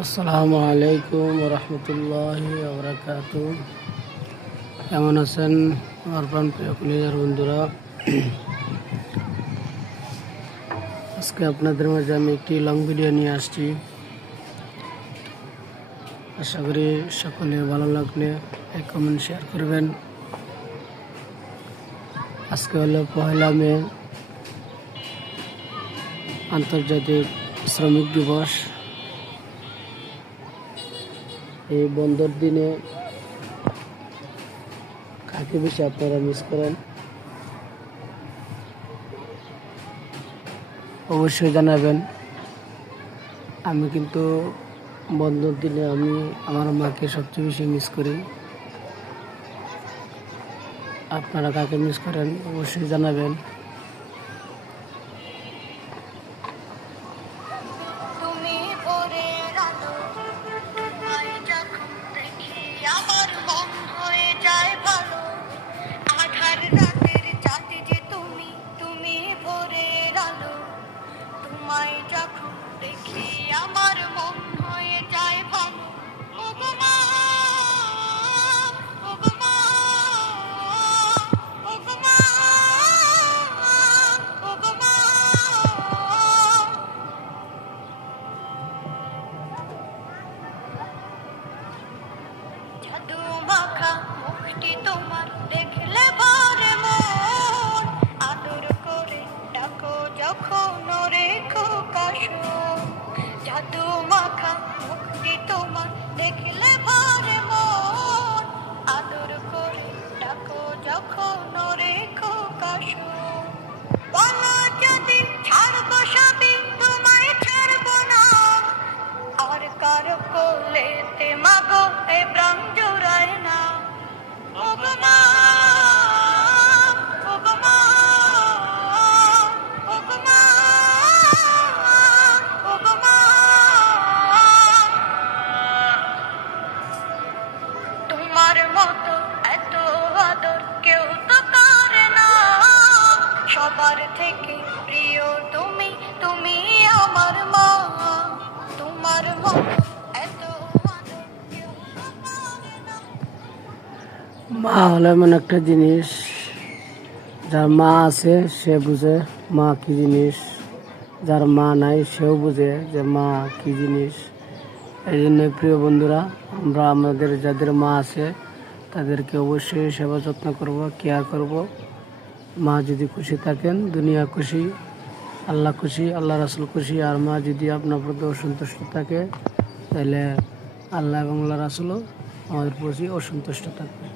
আসসালামু আলাইকুম রহমতুল্লাহি ওয়া কেমন আছেন আমার প্রিয় কলিজার বন্ধুরা? আজকে আপনাদের মাঝে আমি একটি লং ভিডিও নিয়ে আসছি। আশা করি সকলে ভালো লাগলে এক কমেন্ট শেয়ার করবেন। আজকে হলো 1 মে, আন্তর্জাতিক শ্রমিক দিবস। এই বন্ধর দিনে কাকে বেশি আপনারা মিস করেন অবশ্যই জানাবেন। আমি কিন্তু বন্ধর দিনে আমি আমার মাকে সবচেয়ে বেশি মিস করি। আপনারা কাকে মিস করেন অবশ্যই জানাবেন। তোমায় যখন দেখি আমার মন হয়ে যায় ভালো। ওগো মা, ওগো মা, ওগো মা, ওগো মা। জাদু মাখা মুখটি তোমার দেখলে ভরে মন, আদর করে ডাকো যখন রেখো কাশন। জাদু মাখা মুখটি তোমার দেখলে ভরে মন, আদর করে ডাকো যখন রেখো কাশন। বলো যদি ছাড়বো সবই, তোমায় ছাড়বো না। আর কার কোলেতে মাগো এ প্রাণ জোড়ায় না। ওগো মা, ওগো মা, ওগো মা, ওগো মা। তোমার মতো এত আদর কেউ তো করে না। সবার থেকে প্রিয় তুমি, তুমি আমার মা। তোমার মতো এত আদর কেউ তো করে না। মা হলো এমন একটা জিনিস, যার মা আছে সে বুঝে মা কি জিনিস, যার মা নাই সেও বুঝে যে মা কি জিনিস। এই জন্য প্রিয় বন্ধুরা, আমরা আমাদের যাদের মা আছে তাদেরকে অবশ্যই সেবা যত্ন করব, কেয়ার করব। মা যদি খুশি থাকেন, দুনিয়া খুশি, আল্লাহ খুশি, আল্লাহ রাসূল খুশি। আর মা যদি আপনার প্রতি অসন্তুষ্ট থাকে, তাহলে আল্লাহ এবং আল্লাহ রাসূলও আমাদের প্রতি অসন্তুষ্ট থাকবে।